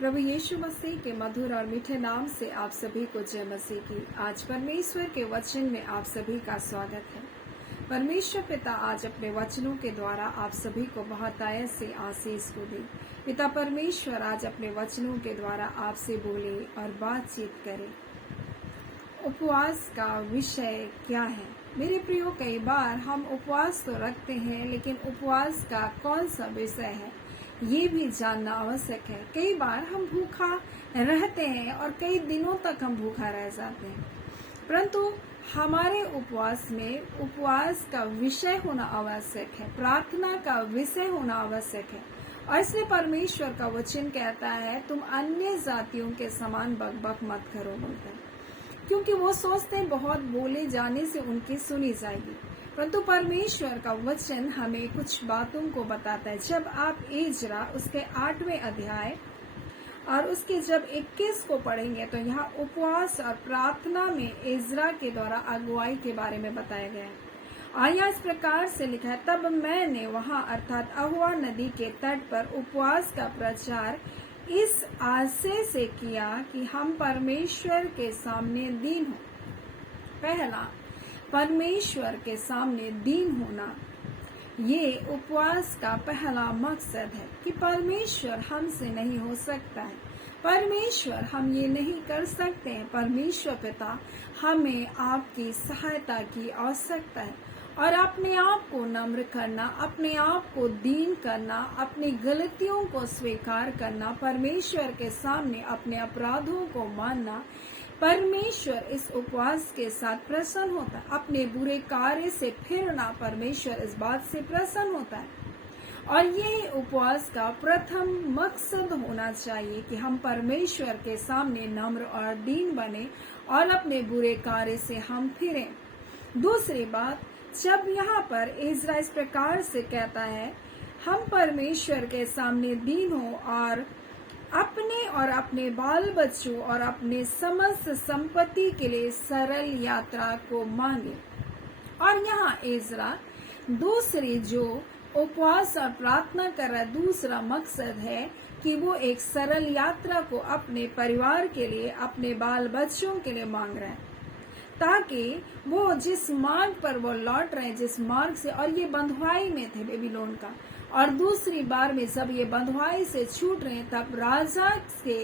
प्रभु यीशु मसीह के मधुर और मीठे नाम से आप सभी को जय मसीह की। आज परमेश्वर के वचन में आप सभी का स्वागत है। परमेश्वर पिता आज अपने वचनों के द्वारा आप सभी को बहुतायत से आशीष को दे। पिता परमेश्वर आज अपने वचनों के द्वारा आपसे बोले और बातचीत करे। उपवास का विषय क्या है? मेरे प्रियो, कई बार हम उपवास तो रखते हैं, लेकिन उपवास का कौन सा विषय है ये भी जानना आवश्यक है। कई बार हम भूखा रहते हैं और कई दिनों तक हम भूखा रह जाते हैं, परंतु हमारे उपवास में उपवास का विषय होना आवश्यक है, प्रार्थना का विषय होना आवश्यक है। और इसलिए परमेश्वर का वचन कहता है, तुम अन्य जातियों के समान बकबक मत करो बोलकर, क्योंकि वो सोचते हैं बहुत बोले जाने से उनकी सुनी जाएगी। परंतु परमेश्वर का वचन हमें कुछ बातों को बताता है। जब आप इज़रा उसके 8वें अध्याय और उसके जब 21 को पढ़ेंगे तो यहाँ उपवास और प्रार्थना में इज़रा के द्वारा अगुवाई के बारे में बताया गया है। और यहाँ इस प्रकार से लिखा है, तब मैंने वहाँ अर्थात अहुआ नदी के तट पर उपवास का प्रचार इस आशय से किया कि हम परमेश्वर के सामने दीन हो। पहला, परमेश्वर के सामने दीन होना, ये उपवास का पहला मकसद है कि परमेश्वर हमसे नहीं हो सकता है, परमेश्वर हम ये नहीं कर सकते हैं। परमेश्वर पिता, हमें आपकी सहायता की आवश्यकता है और अपने आप को नम्र करना, अपने आप को दीन करना, अपनी गलतियों को स्वीकार करना, परमेश्वर के सामने अपने अपराधों को मानना। परमेश्वर इस उपवास के साथ प्रसन्न होता है। अपने बुरे कार्य से फिरना, परमेश्वर इस बात से प्रसन्न होता है। और ये उपवास का प्रथम मकसद होना चाहिए कि हम परमेश्वर के सामने नम्र और दीन बने और अपने बुरे कार्य से हम फिरें। दूसरी बात, जब यहाँ पर इज़रा इस प्रकार से कहता है, हम परमेश्वर के सामने दीन हो और अपने और अपने बाल बच्चों और अपने समस्त संपत्ति के लिए सरल यात्रा को मांगे। और यहाँ इज़रा दूसरी जो उपवास और प्रार्थना कर रहा है, दूसरा मकसद है कि वो एक सरल यात्रा को अपने परिवार के लिए, अपने बाल बच्चों के लिए मांग रहा है, ताकि वो जिस मार्ग पर वो लौट रहे हैं, जिस मार्ग से, और ये बंधुआई में थे बेबीलोन का, और दूसरी बार में जब ये बंधुआई से छूट रहे हैं, तब राजा से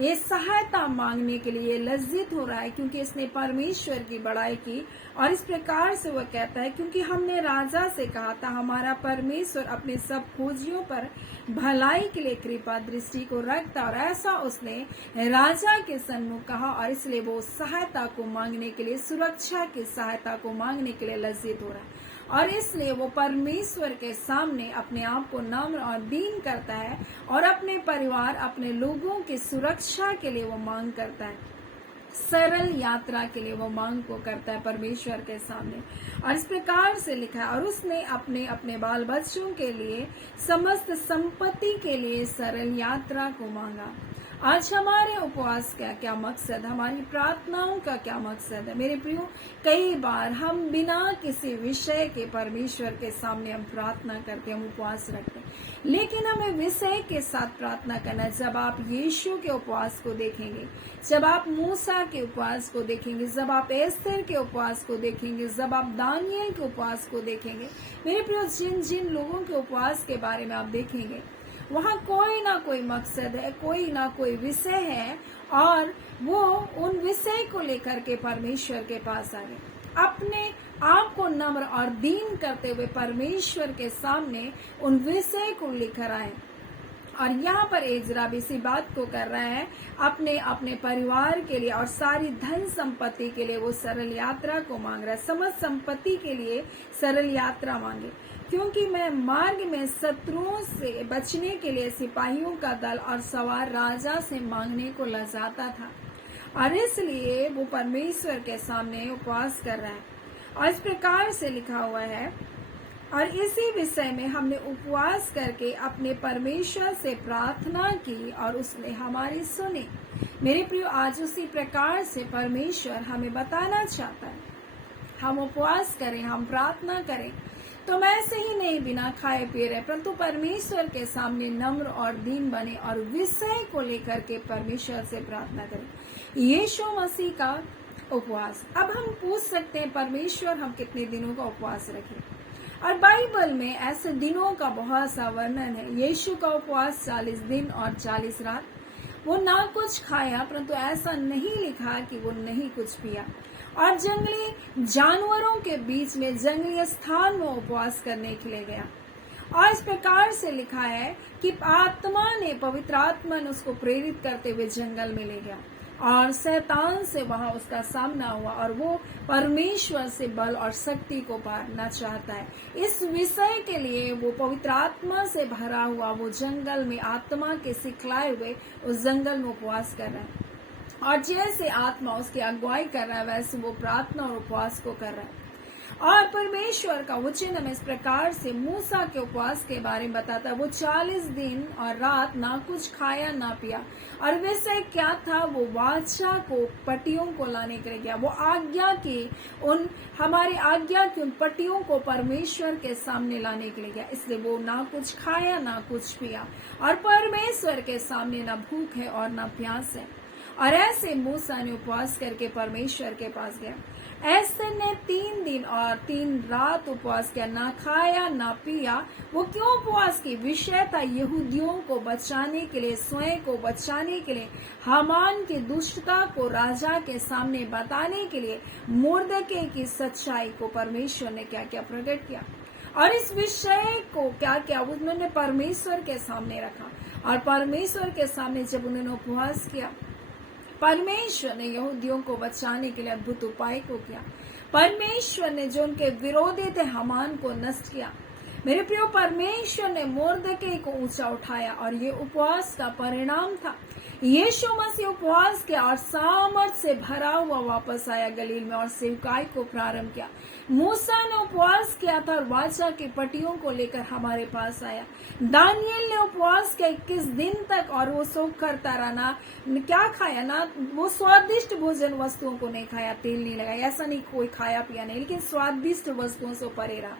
ये सहायता मांगने के लिए लज्जित हो रहा है, क्योंकि इसने परमेश्वर की बड़ाई की। और इस प्रकार से वो कहता है, क्योंकि हमने राजा से कहा था, हमारा परमेश्वर अपने सब खोजियों पर भलाई के लिए कृपा दृष्टि को रखता, और ऐसा उसने राजा के सन्मुख कहा, और इसलिए वो सहायता को मांगने के लिए, सुरक्षा की सहायता को मांगने के लिए लज्जित हो रहा है। और इसलिए वो परमेश्वर के सामने अपने आप को नम्र और दीन करता है और अपने परिवार, अपने लोगों की सुरक्षा के लिए वो मांग करता है, सरल यात्रा के लिए वो मांग को करता है परमेश्वर के सामने। और इस प्रकार से लिखा है, और उसने अपने अपने बाल बच्चों के लिए, समस्त संपत्ति के लिए सरल यात्रा को मांगा। आज हमारे उपवास का क्या मकसद, हमारी प्रार्थनाओं का क्या मकसद है? मेरे प्रियो, कई बार हम बिना किसी विषय के परमेश्वर के सामने हम प्रार्थना करते, हम उपवास रखते हैं, लेकिन हमें विषय के साथ प्रार्थना करना है। जब आप यीशु के उपवास को देखेंगे, जब आप मूसा के उपवास को देखेंगे, जब आप एस्तर के उपवास को देखेंगे, जब आप दानियल के उपवास को देखेंगे, मेरे प्रियो, जिन जिन लोगों के उपवास के बारे में आप देखेंगे, वहाँ कोई ना कोई मकसद है, कोई ना कोई विषय है, और वो उन विषय को लेकर के परमेश्वर के पास आ गए, अपने आप को नम्र और दीन करते हुए परमेश्वर के सामने उन विषय को लेकर आए। और यहाँ पर इज़रा भी इसी बात को कर रहा है, अपने अपने परिवार के लिए और सारी धन संपत्ति के लिए वो सरल यात्रा को मांग रहा है। समस्त संपत्ति के लिए सरल यात्रा मांगे, क्योंकि मैं मार्ग में शत्रुओं से बचने के लिए सिपाहियों का दल और सवार राजा से मांगने को लजाता था। और इसलिए वो परमेश्वर के सामने उपवास कर रहा है। और इस प्रकार से लिखा हुआ है, और इसी विषय में हमने उपवास करके अपने परमेश्वर से प्रार्थना की और उसने हमारी सुनी। मेरे प्रियो, आज उसी प्रकार से परमेश्वर हमें बताना चाहता है, हम उपवास करें, हम प्रार्थना करें, तुम ऐसे ही नहीं बिना खाए पिए रहे, परंतु परमेश्वर के सामने नम्र और दीन बने और विषय को लेकर के परमेश्वर से प्रार्थना करें। यीशु मसीह का उपवास। अब हम पूछ सकते हैं परमेश्वर हम कितने दिनों का उपवास रखें, और बाइबल में ऐसे दिनों का बहुत सा वर्णन है। यीशु का उपवास 40 दिन और 40 रात। वो ना कुछ खाया, परंतु ऐसा नहीं लिखा कि वो नहीं कुछ पिया, और जंगली जानवरों के बीच में जंगली स्थान में उपवास करने के लिए गया। और इस प्रकार से लिखा है कि पवित्र आत्मा ने उसको प्रेरित करते हुए जंगल में ले गया, और शैतान से वहां उसका सामना हुआ, और वो परमेश्वर से बल और शक्ति को पाना चाहता है। इस विषय के लिए वो पवित्र आत्मा से भरा हुआ वो जंगल में आत्मा के सिखलाए हुए उस जंगल में उपवास कर रहा है, और जैसे आत्मा उसकी अगुवाई कर रहा है वैसे वो प्रार्थना और उपवास को कर रहा है। और परमेश्वर का वचन हमें इस प्रकार से मूसा के उपवास के बारे में बताता है। वो 40 दिन और रात ना कुछ खाया ना पिया, और वैसे क्या था, वो वाचा को पट्टियों को लाने के लिए गया। वो आज्ञा की हमारी आज्ञा की उन पट्टियों को परमेश्वर के सामने लाने के लिए गया, इसलिए वो ना कुछ खाया ना कुछ पिया, और परमेश्वर के सामने ना भूख है और ना प्यास है। और ऐसे मूसा ने उपवास करके परमेश्वर के पास गया। ऐसे ने 3 दिन और 3 रात उपवास किया, ना खाया ना पिया। वो क्यों उपवास की? विषय था यहूदियों को बचाने के लिए, स्वयं को बचाने के लिए, हामान की दुष्टता को राजा के सामने बताने के लिए, मुर्दके की सच्चाई को परमेश्वर ने क्या क्या प्रकट किया, और इस विषय को क्या क्या उन्होंने परमेश्वर के सामने रखा। और परमेश्वर के सामने जब उन्होंने उपवास किया, परमेश्वर ने यहूदियों को बचाने के लिए अद्भुत उपाय को किया। परमेश्वर ने जो उनके विरोधी थे हामान को नष्ट किया। मेरे प्रियो, परमेश्वर ने मुर्दके को ऊंचा उठाया, और ये उपवास का परिणाम था। यीशु मसीह उपवास किया और सामर्थ से भरा हुआ वापस आया गलील में, और सेवकाई को प्रारंभ किया। मूसा ने उपवास किया था और वाचा की पट्टियों को लेकर हमारे पास आया। दानियल ने उपवास किया 21 दिन तक, और वो शोक करता रहा, ना क्या खाया, ना वो स्वादिष्ट भोजन वस्तुओं को नहीं खाया, तेल नहीं लगाया। ऐसा नहीं कोई खाया पिया नहीं, लेकिन स्वादिष्ट वस्तुओं से परे रहा।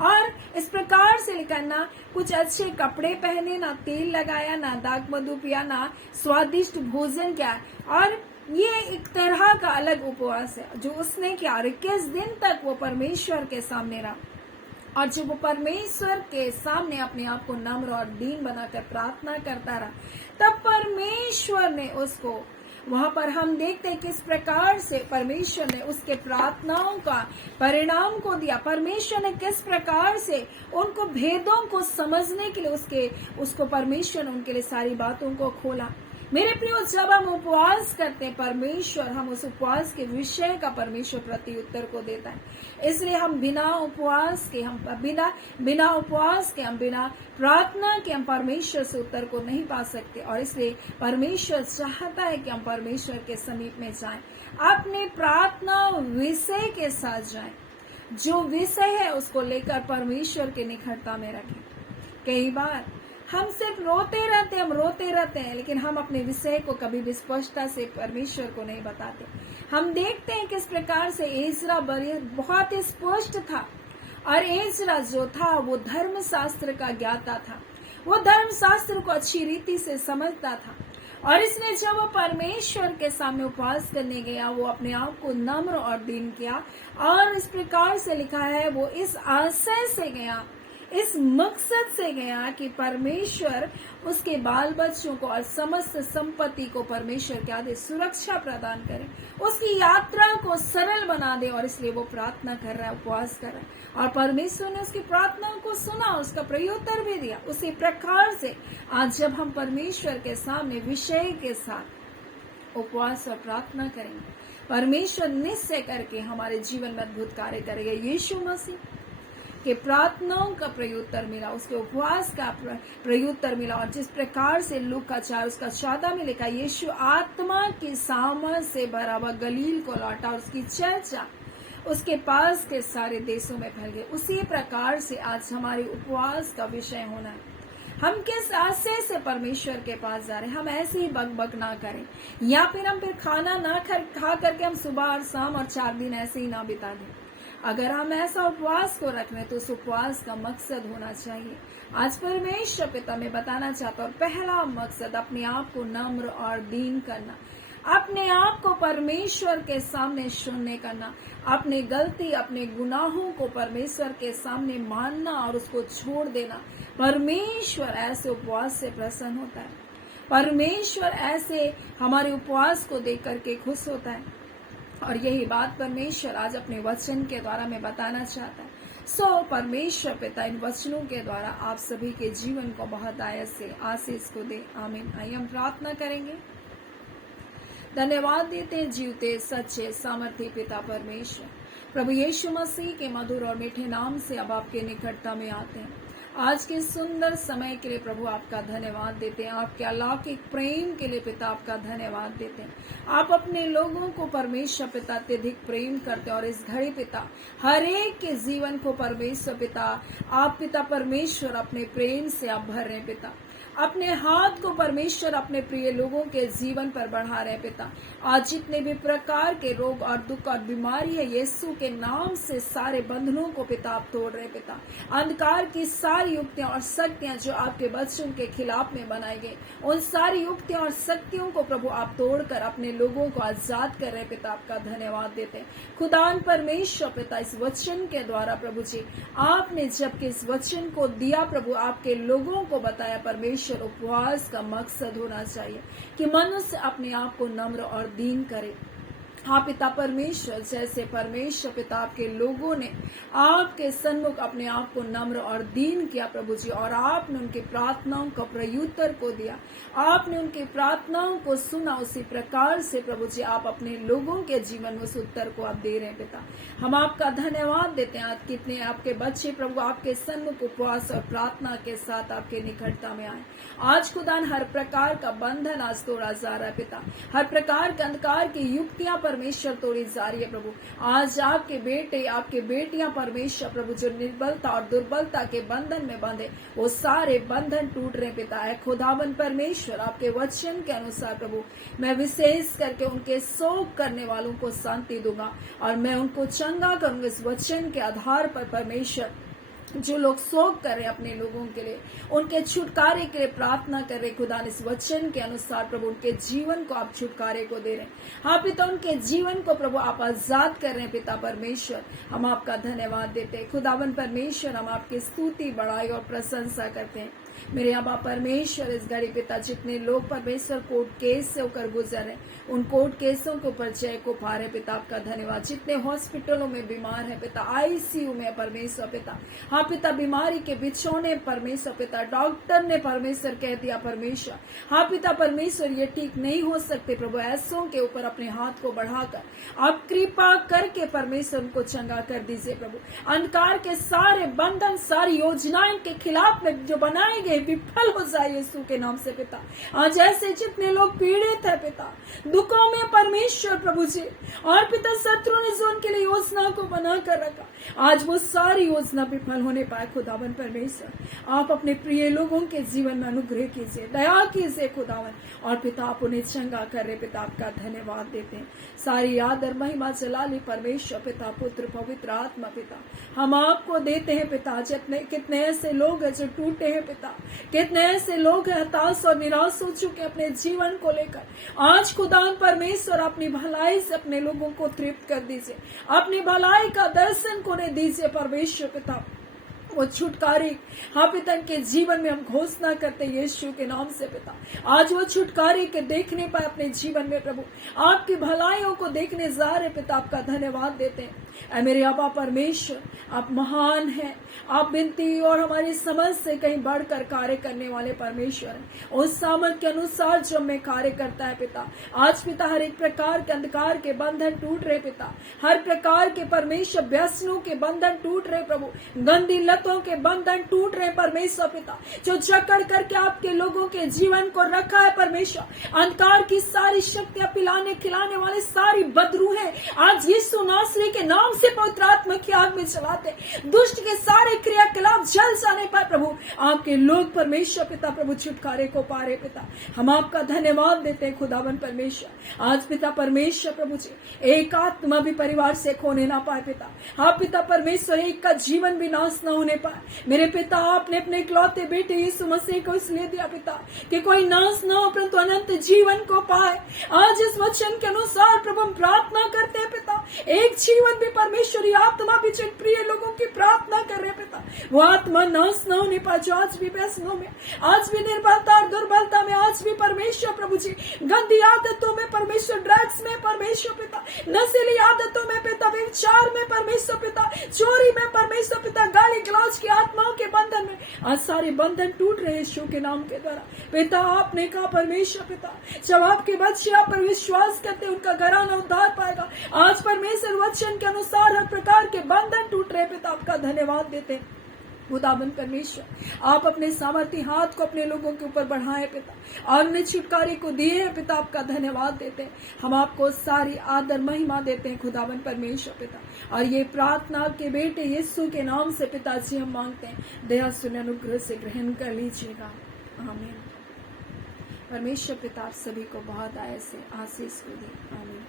और इस प्रकार से लिखा, ना कुछ अच्छे कपड़े पहने, ना तेल लगाया, ना दाग मधु पिया, ना स्वादिष्ट भोजन किया। और ये एक तरह का अलग उपवास है जो उसने किया। 21 दिन तक वो परमेश्वर के सामने रहा, और जब वो परमेश्वर के सामने अपने आप को नम्र और दीन बनाकर प्रार्थना करता रहा, तब परमेश्वर ने उसको वहां पर हम देखते हैं किस प्रकार से परमेश्वर ने उसके प्रार्थनाओं का परिणाम को दिया। परमेश्वर ने किस प्रकार से उनको भेदों को समझने के लिए उसको परमेश्वर ने उनके लिए सारी बातों को खोला। मेरे प्रियो, जब हम उपवास करते हैं, परमेश्वर हम उस उपवास के विषय का परमेश्वर प्रति उत्तर को देता है। इसलिए हम बिना उपवास के, हम बिना प्रार्थना के हम परमेश्वर से उत्तर को नहीं पा सकते। और इसलिए परमेश्वर चाहता है कि हम परमेश्वर के समीप में जाएं, अपने प्रार्थना विषय के साथ जाएं, जो विषय है उसको लेकर परमेश्वर के निकटता में रखें। कई बार हम सिर्फ रोते रहते हैं, लेकिन हम अपने विषय को कभी भी स्पष्टता से परमेश्वर को नहीं बताते। हम देखते हैं किस प्रकार से एजरा बहुत ही स्पष्ट था, और एजरा जो था वो धर्मशास्त्र का ज्ञाता था, वो धर्मशास्त्र को अच्छी रीति से समझता था। और इसने जब वो परमेश्वर के सामने उपवास करने गया, वो अपने आप को नम्र और दीन किया, और इस प्रकार से लिखा है वो इस आशय से गया, इस मकसद से गया कि परमेश्वर उसके बाल बच्चों को और समस्त संपत्ति को परमेश्वर क्या दे, सुरक्षा प्रदान करे, उसकी यात्रा को सरल बना दे। और इसलिए वो प्रार्थना कर रहा है, उपवास कर रहा है, और परमेश्वर ने उसकी प्रार्थनाओं को सुना, उसका प्रत्युत्तर भी दिया। उसी प्रकार से आज जब हम परमेश्वर के सामने विषय के साथ उपवास और प्रार्थना करेंगे, परमेश्वर निश्चय करके हमारे जीवन में अद्भुत कार्य करेगा। यीशु मसीह के प्रार्थनाओं का प्रत्युत्तर मिला, उसके उपवास का प्रत्युत्तर मिला। और जिस प्रकार से लूका 4 उसका 14 में लिखा, यीशु आत्मा की सामर्थ से भरा हुआ गलील को लौटा, और उसकी चर्चा उसके पास के सारे देशों में फैल गई। उसी प्रकार से आज हमारे उपवास का विषय होना है। हम किस आशय से परमेश्वर के पास जा रहे हैं? हम ऐसे ही बक ना करें, या फिर हम खाना ना खा करके हम सुबह और शाम और 4 दिन ऐसे ही ना बिता दें। अगर हम ऐसा उपवास को रख रहे हैं तो उस उपवास का मकसद होना चाहिए। आज परमेश्वर पिता मैं बताना चाहता हूँ, पहला मकसद अपने आप को नम्र और दीन करना, अपने आप को परमेश्वर के सामने शून्य करना, अपने गलती अपने गुनाहों को परमेश्वर के सामने मानना और उसको छोड़ देना। परमेश्वर ऐसे उपवास से प्रसन्न होता है। परमेश्वर ऐसे हमारे उपवास को देख करके खुश होता है और यही बात परमेश्वर आज अपने वचन के द्वारा मैं बताना चाहता है। परमेश्वर पिता इन वचनों के द्वारा आप सभी के जीवन को बहुत आयत से आशीष को दे। आमीन। आइए हम प्रार्थना करेंगे। धन्यवाद देते हैं जीवते सच्चे सामर्थ्य पिता परमेश्वर, प्रभु यीशु मसीह के मधुर और मीठे नाम से अब आपके निकटता में आते हैं। आज के सुंदर समय के लिए प्रभु आपका धन्यवाद देते हैं। आपके अलौकिक प्रेम के लिए पिता आपका धन्यवाद देते हैं। आप अपने लोगों को परमेश्वर पिता अत्यधिक प्रेम करते हैं और इस घड़ी पिता हर एक के जीवन को परमेश्वर पिता आप पिता परमेश्वर अपने प्रेम से आप भर रहे हैं पिता। अपने हाथ को परमेश्वर अपने प्रिय लोगों के जीवन पर बढ़ा रहे पिता। आज जितने भी प्रकार के रोग और दुख और बीमारी है यीशु के नाम से सारे बंधनों को पिता आप तोड़ रहे पिता। अंधकार की सारी युक्तियां और शक्तियां जो आपके बच्चों के खिलाफ में बनाई गई, उन सारी युक्तियां और शक्तियों को प्रभु आप तोड़कर अपने लोगों को आजाद कर रहे पिता। आपका धन्यवाद देते हैं खुदान परमेश्वर पिता। इस वचन के द्वारा प्रभु जी आपने जबकि इस वचन को दिया प्रभु, आपके लोगों को बताया परमेश्वर उपवास का मकसद होना चाहिए कि मनुष्य अपने आप को नम्र और दीन करे। हाँ पिता परमेश्वर, जैसे परमेश्वर पिता आपके लोगों ने आपके सन्मुख अपने आप को नम्र और दीन किया प्रभु जी, और आपने उनकी प्रार्थनाओं का प्रत्युत्तर को दिया, आपने उनकी प्रार्थनाओं को सुना, उसी प्रकार से प्रभु जी आप अपने लोगों के जीवन में उस उत्तर को आप दे रहे हैं पिता। हम आपका धन्यवाद देते हैं। आज कितने आपके बच्चे प्रभु आपके सन्मुख उपवास और प्रार्थना के साथ आपके निकटता में आए। आज खुदान हर प्रकार का बंधन आज तोड़ा जा रहा है पिता। हर प्रकार के अंधकार की युक्तियां परमेश्वर तोड़ी जा रही है प्रभु। आज आपके बेटे आपके बेटियां परमेश्वर प्रभु जो निर्बलता और दुर्बलता के बंधन में बंधे, वो सारे बंधन टूट रहे पिता है। खुदावन परमेश्वर आपके वचन के अनुसार प्रभु मैं विशेष करके उनके शोक करने वालों को शांति दूंगा और मैं उनको चंगा करूंगा इस वचन के आधार पर परमेश्वर। जो लोग शोक कर रहे अपने लोगों के लिए, उनके छुटकारे के लिए प्रार्थना कर रहे खुदा इस वचन के अनुसार प्रभु उनके जीवन को आप छुटकारे को दे रहे हैं। हाँ पिता उनके जीवन को प्रभु आप आजाद कर रहे हैं पिता परमेश्वर। हम आपका धन्यवाद देते हैं खुदावन परमेश्वर। हम आपकी स्तुति बड़ाई और प्रशंसा करते हैं मेरे अब्बा परमेश्वर। इस घड़ी पिता जितने लोग परमेश्वर कोर्ट केस से होकर गुजर रहे, उन कोर्ट केसों के ऊपर जय को पा रहे पिता आपका धन्यवाद। जितने हॉस्पिटलों में बीमार है पिता, आईसीयू में परमेश्वर पिता, हाँ पिता बीमारी के बिछौने परमेश्वर पिता, डॉक्टर ने परमेश्वर कह दिया परमेश्वर, हाँ पिता परमेश्वर ये ठीक नहीं हो सकते प्रभु, ऐसों के ऊपर अपने हाथ को बढ़ाकर आप कृपा करके परमेश्वर उनको चंगा कर दीजिए प्रभु। अंधकार के सारे बंधन सारी योजनाएं के खिलाफ में जो बनाए गए विफल हो जाए यीशु के नाम से पिता। आज ऐसे जितने लोग पीड़ित है पिता, दुखों में परमेश्वर प्रभु जी, और पिता शत्रु ने जो उनके लिए योजना को बना कर रखा, आज वो सारी योजना विफल होने पाए खुदावन परमेश्वर। आप अपने प्रिय लोगों के जीवन में अनुग्रह कीजिए, दया कीजिए खुदावन, और पिता आप उन्हें चंगा कर रहे पिता आपका धन्यवाद देते हैं। सारी आदर महिमा जलाली परमेश्वर पिता पुत्र पवित्र आत्मा पिता हम आपको देते हैं पिता। जितने कितने ऐसे लोग हैं जो टूटे हैं पिता, कितने ऐसे लोग हैं हताश और निराश हो चुके अपने जीवन को लेकर, आज खुदान परमेश्वर अपनी भलाई से अपने लोगों को तृप्त कर दीजिए, अपनी भलाई का दर्शन को दीजिए परमेश्वर पिता। वो छुटकारे हाँ पिता के जीवन में हम घोषणा करते हैं यीशु के नाम से पिता। आज वो छुटकारे के देखने पाए अपने जीवन में प्रभु, आपकी भलाइयों को देखने जा रहे पिता आपका धन्यवाद देते हैं। ऐ मेरे अब्बा परमेश्वर आप महान हैं, आप विनती और हमारी समझ से कहीं बढ़कर कार्य करने वाले परमेश्वर हैं। उस सामर्थ के अनुसार जो हमें कार्य करता है पिता, आज पिता हर एक प्रकार के अंधकार के बंधन टूट रहे पिता, हर प्रकार के परमेश्वर व्यसनों के बंधन टूट रहे प्रभु, गंदी लतों के बंधन टूट रहे परमेश्वर पिता, जो जकड़ करके आपके लोगों के जीवन को रखा है परमेश्वर। अंधकार की सारी शक्तियां पिलाने खिलाने वाले सारी बदरू हैं आज यीशु नासरी के नाम नाम से पवित्र आत्मा की आग में चलाते, दुष्ट के सारे क्रियाकलाप जल जाने पर प्रभु आपके लोग परमेश्वर पिता प्रभु छुटकारे को पा रहे पिता। हम आपका धन्यवाद देते हैं खुदावन परमेश्वर। आज पिता परमेश्वर प्रभु जी एक आत्मा भी परिवार से खोने ना पाए पिता। हाँ पिता परमेश्वर एक का जीवन भी नाश न होने पाए। मेरे पिता आपने अपने इकलौते बेटे यीशु मसीह को इसलिए दिया पिता कि कोई नाश न हो परंतु अनंत जीवन को पाए। आज इस वचन के अनुसार प्रभु हम प्रार्थना करते हैं पिता, एक जीवन भी परमेश्वरी आत्मा भी जिन प्रिय लोगों की प्रार्थना कर रहे पिता, वो आत्मा नाश न होने पाए जो आज भी व्यसनों में, आज भी निर्बलता और दुर्बलता में, आज भी परमेश्वर प्रभु जी गंदी आदतों में परमेश्वर, ड्रग्स में परमेश्वर पिता, नशीली आदतों में पिता, व्यभिचार में परमेश्वर पिता, चोरी में परमेश्वर पिता, गाली गलौज की आत्माओं के बंधन में आज सारे बंधन टूट रहे यीशु के नाम के द्वारा पिता। आपने कहा परमेश्वर पिता जब आपके बच्चे आप पर विश्वास करते उनका घराना उद्धार पाएगा। आज परमेश्वर वचन के अनुसार हर प्रकार के बंधन टूट रहे पिता, आपका धन्यवाद देते हैं खुदावन परमेश्वर। आप अपने सामर्थी हाथ को अपने लोगों के ऊपर बढ़ाए पिता और उन्हें छुटकारे को दिए है पिता, आपका धन्यवाद देते हैं। हम आपको सारी आदर महिमा देते हैं खुदावन परमेश्वर पिता। और ये प्रार्थना के बेटे यीशु के नाम से पिताजी हम मांगते हैं, दया सुन अनुग्रह से ग्रहण कर लीजिएगा, आमीन। परमेश्वर पिता आप सभी को बहुत आय से आशीष को दे, आमीन।